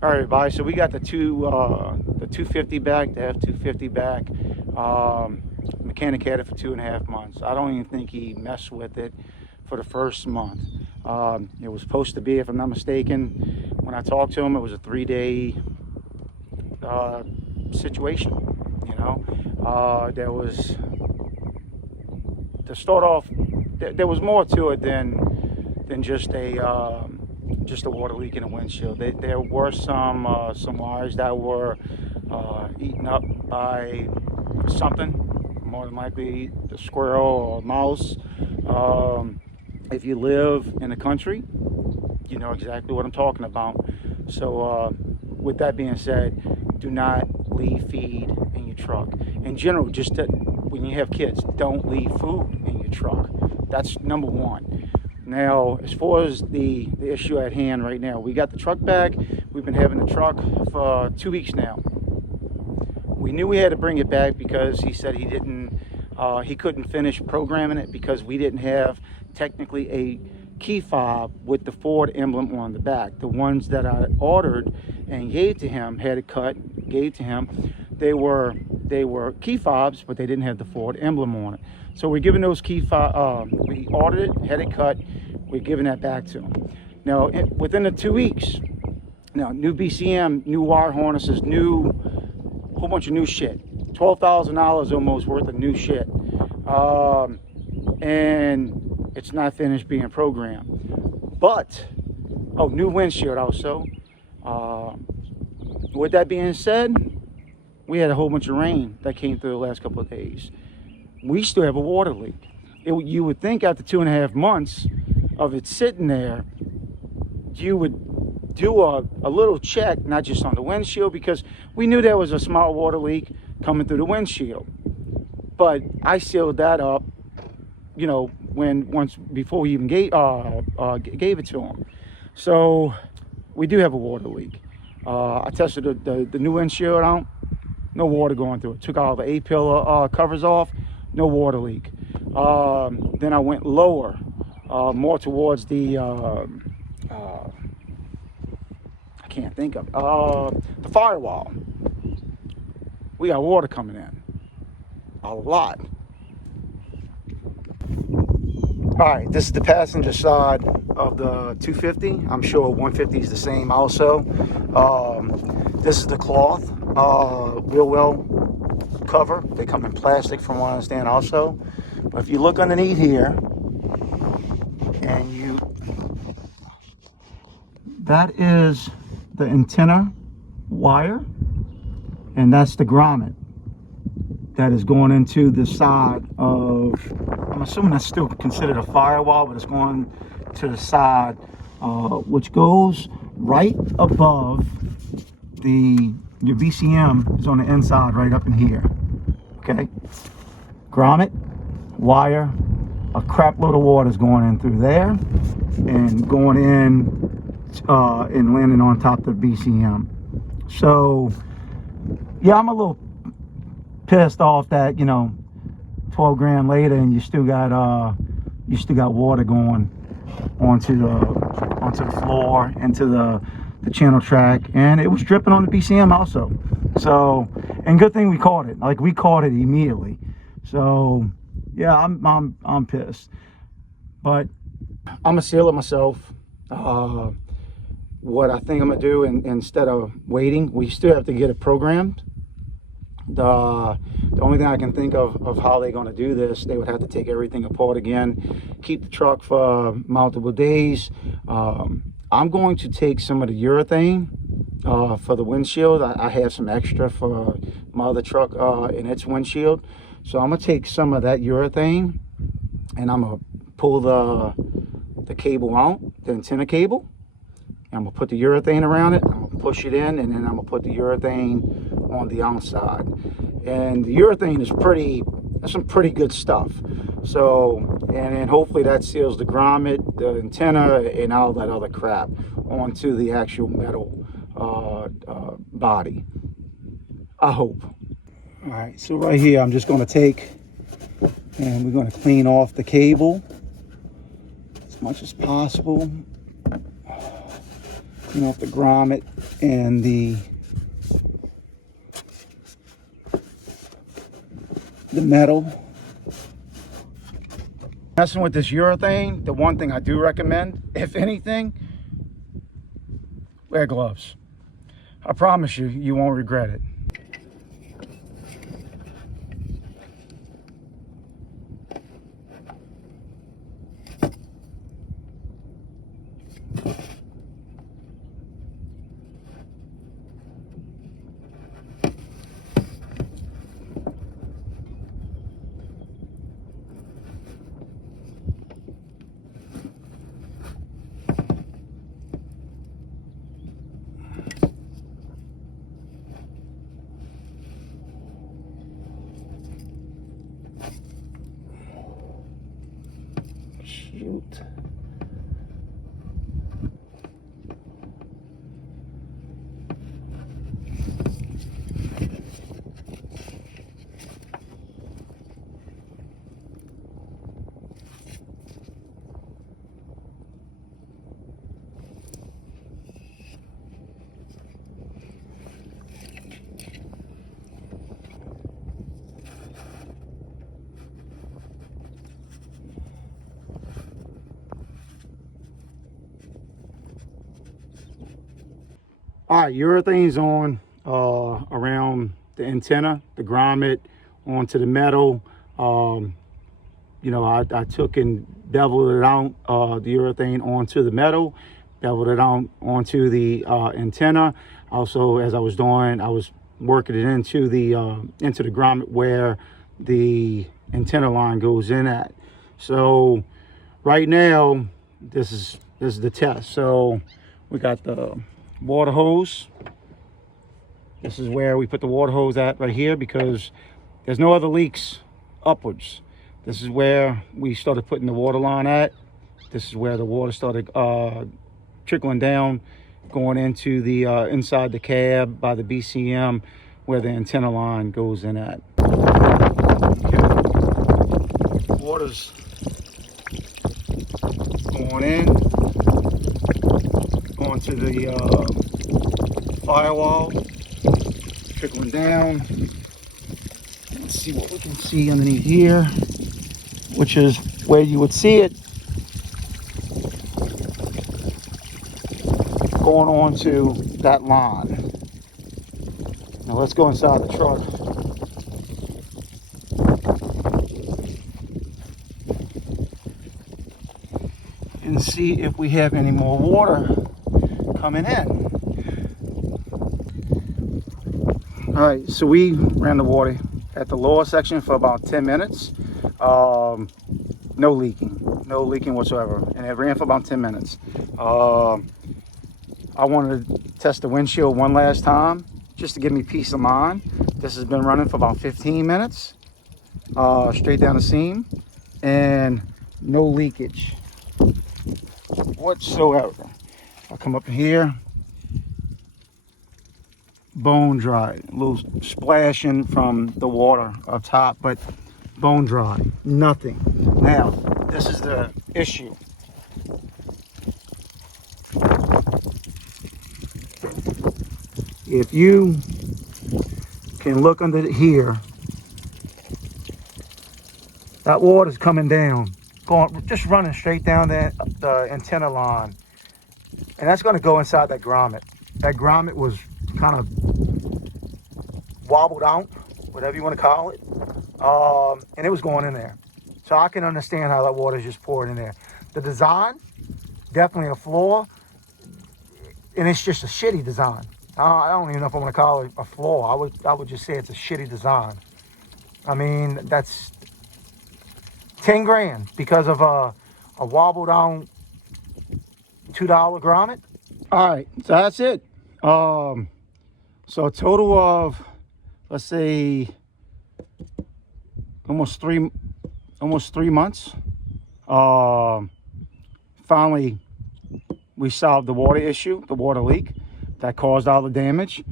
All right, everybody. So we got the 250 back, the F250 back. Mechanic had it for 2.5 months. I don't even think he messed with it for the first month. It was supposed to be, if I'm not mistaken, when I talked to him, it was a 3-day situation. You know, there was, to start off, there was more to it than just a water leak in the windshield. There were some wires that were eaten up by something, more than likely a squirrel or a mouse. If you live in the country, you know exactly what I'm talking about. So with that being said, do not leave feed in your truck. In general, just when you have kids, don't leave food in your truck. That's number one. Now, as far as the issue at hand right now, we got the truck back. We've been having the truck for 2 weeks now. We knew we had to bring it back because he said he couldn't finish programming it because we didn't have technically a key fob with the Ford emblem on the back. The ones that I ordered and gave to him, had it cut, gave to him, they were key fobs, but they didn't have the Ford emblem on it. So we're giving those key fob, we ordered it, had it cut, we're giving that back to him. Now, within the 2 weeks, now new BCM, new wire harnesses, whole bunch of new shit, $12,000 almost worth of new shit, and it's not finished being programmed. But new windshield also. With that being said, we had a whole bunch of rain that came through the last couple of days. We still have a water leak. You would think after 2.5 months of it sitting there, you would do a little check, not just on the windshield, because we knew there was a small water leak coming through the windshield. But I sealed that up, you know, before we even gave it to him. So we do have a water leak. I tested the new windshield out, no water going through it. Took all the A-pillar covers off, no water leak. Then I went lower, more towards the I can't think of it, the firewall. We got water coming in, a lot. All right, this is the passenger side of the 250. I'm sure 150 is the same also. This is the cloth wheel well cover. They come in plastic from what I understand also. But if you look underneath here, and that is the antenna wire, and that's the grommet that is going into the side of, I'm assuming that's still considered a firewall, but it's going to the side, which goes right above your VCM is on the inside, right up in here. Okay, grommet, wire, a crap load of water is going in through there and going in and landing on top of the VCM. So yeah, I'm a little pissed off that, you know, 12 grand later and you still got water going onto the floor, into the channel track, and it was dripping on the BCM also. So, and good thing we caught it. Like, we caught it immediately. So yeah, I'm pissed, but I'm gonna seal it myself. What I think I'm gonna do, instead of waiting, we still have to get it programmed. The only thing I can think of how they're going to do this, they would have to take everything apart again, keep the truck for multiple days. I'm going to take some of the urethane for the windshield. I have some extra for my other truck in its windshield. So I'm going to take some of that urethane and I'm going to pull the cable out, the antenna cable. I'm going to put the urethane around it, I'm going to push it in, and then I'm going to put the urethane on the outside. And the urethane is that's some pretty good stuff. So, and then hopefully that seals the grommet, the antenna, and all that other crap onto the actual metal body. I hope. All right, so right here, I'm just going to take, and we're going to clean off the cable as much as possible. taking off the grommet and the metal. Messing with this urethane, the one thing I do recommend, if anything, wear gloves. I promise you, you won't regret it. Shoot. All right, urethane's on around the antenna, the grommet, onto the metal. You know, I took and beveled it out, the urethane onto the metal, beveled it out onto the antenna. Also, as I was doing, I was working it into the grommet where the antenna line goes in at. So right now, this is the test. So we got the water hose. This is where we put the water hose at right here, because there's no other leaks upwards. This is where we started putting the water line at. This is where the water started trickling down, going into the inside the cab by the BCM where the antenna line goes in at. Okay. Water's going in onto the firewall, trickling down. Let's see what we can see underneath here, which is where you would see it going on to that line. Now let's go inside the truck. And see if we have any more water coming in. All right, so we ran the water at the lower section for about 10 minutes. No leaking whatsoever, and it ran for about 10 minutes. I wanted to test the windshield one last time just to give me peace of mind. This has been running for about 15 minutes, straight down the seam, and no leakage whatsoever. I'll come up here, bone dry, a little splashing from the water up top, but bone dry, nothing. Now, this is the issue. If you can look under here, that water's coming down, just running straight down the antenna line. And that's going to go inside that grommet. That grommet was kind of wobbled out, whatever you want to call it. And it was going in there. So I can understand how that water is just pouring in there. The design, definitely a flaw. And it's just a shitty design. I don't even know if I want to call it a flaw. I would just say it's a shitty design. I mean, that's 10 grand because of a wobbled out $2 grommet. All right, so that's it. So a total of, let's say, almost three months. Finally, we solved the water issue, the water leak that caused all the damage,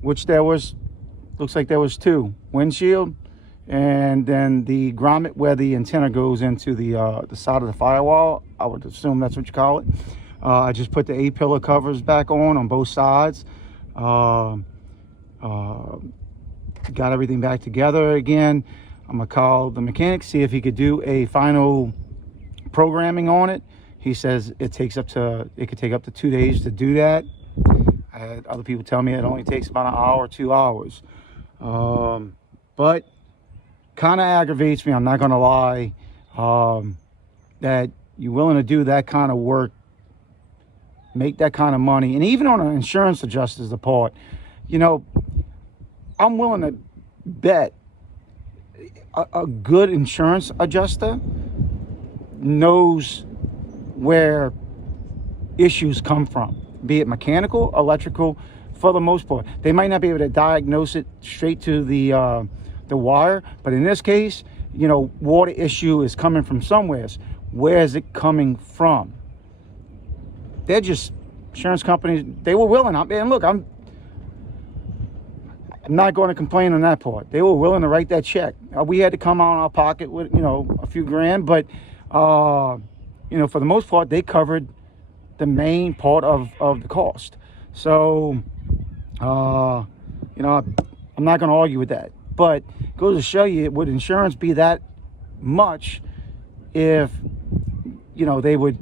which looks like there was two: windshield, and then the grommet where the antenna goes into the side of the firewall. I would assume that's what you call it. I just put the A-pillar covers back on both sides. Got everything back together again. I'm gonna call the mechanic, see if he could do a final programming on it. He says it could take up to 2 days to do that. I had other people tell me it only takes about an hour, 2 hours. But kind of aggravates me, I'm not gonna lie, that you're willing to do that kind of work, make that kind of money, and even on an insurance adjuster's part, you know, I'm willing to bet a good insurance adjuster knows where issues come from, be it mechanical, electrical. For the most part, they might not be able to diagnose it straight to the wire, but in this case, you know, water issue is coming from somewhere. Where is it coming from? They're just insurance companies. They were willing. And look, I'm not going to complain on that part. They were willing to write that check. We had to come out of our pocket with, you know, a few grand, but you know, for the most part, they covered the main part of the cost. So, you know, I'm not going to argue with that. But it goes to show you, would insurance be that much if, you know, they would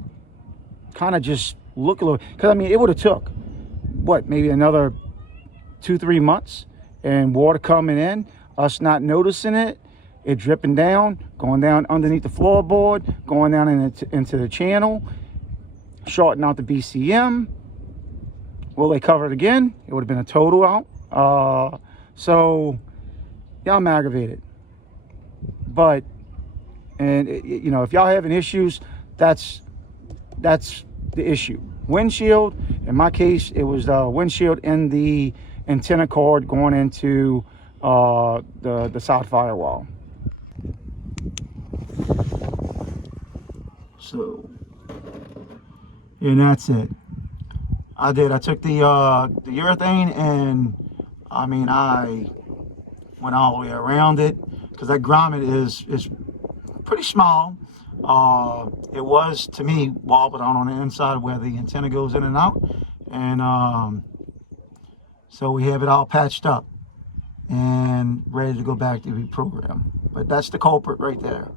kind of just look a little? Because, I mean, it would have took, what, maybe another 2-3 months, and water coming in, us not noticing it, it dripping down, going down underneath the floorboard, going down into the channel, shorting out the BCM. Will they cover it again? It would have been a total out. So, yeah, I'm aggravated. But, and you know, if y'all having issues, that's the issue. Windshield, in my case, it was the windshield and the antenna cord going into the side firewall. So, and that's it. I took the urethane, and I mean, I went all the way around it, because that grommet is pretty small. It was, to me, wobbled on the inside where the antenna goes in and out, and so we have it all patched up and ready to go back to be programmed. But that's the culprit right there.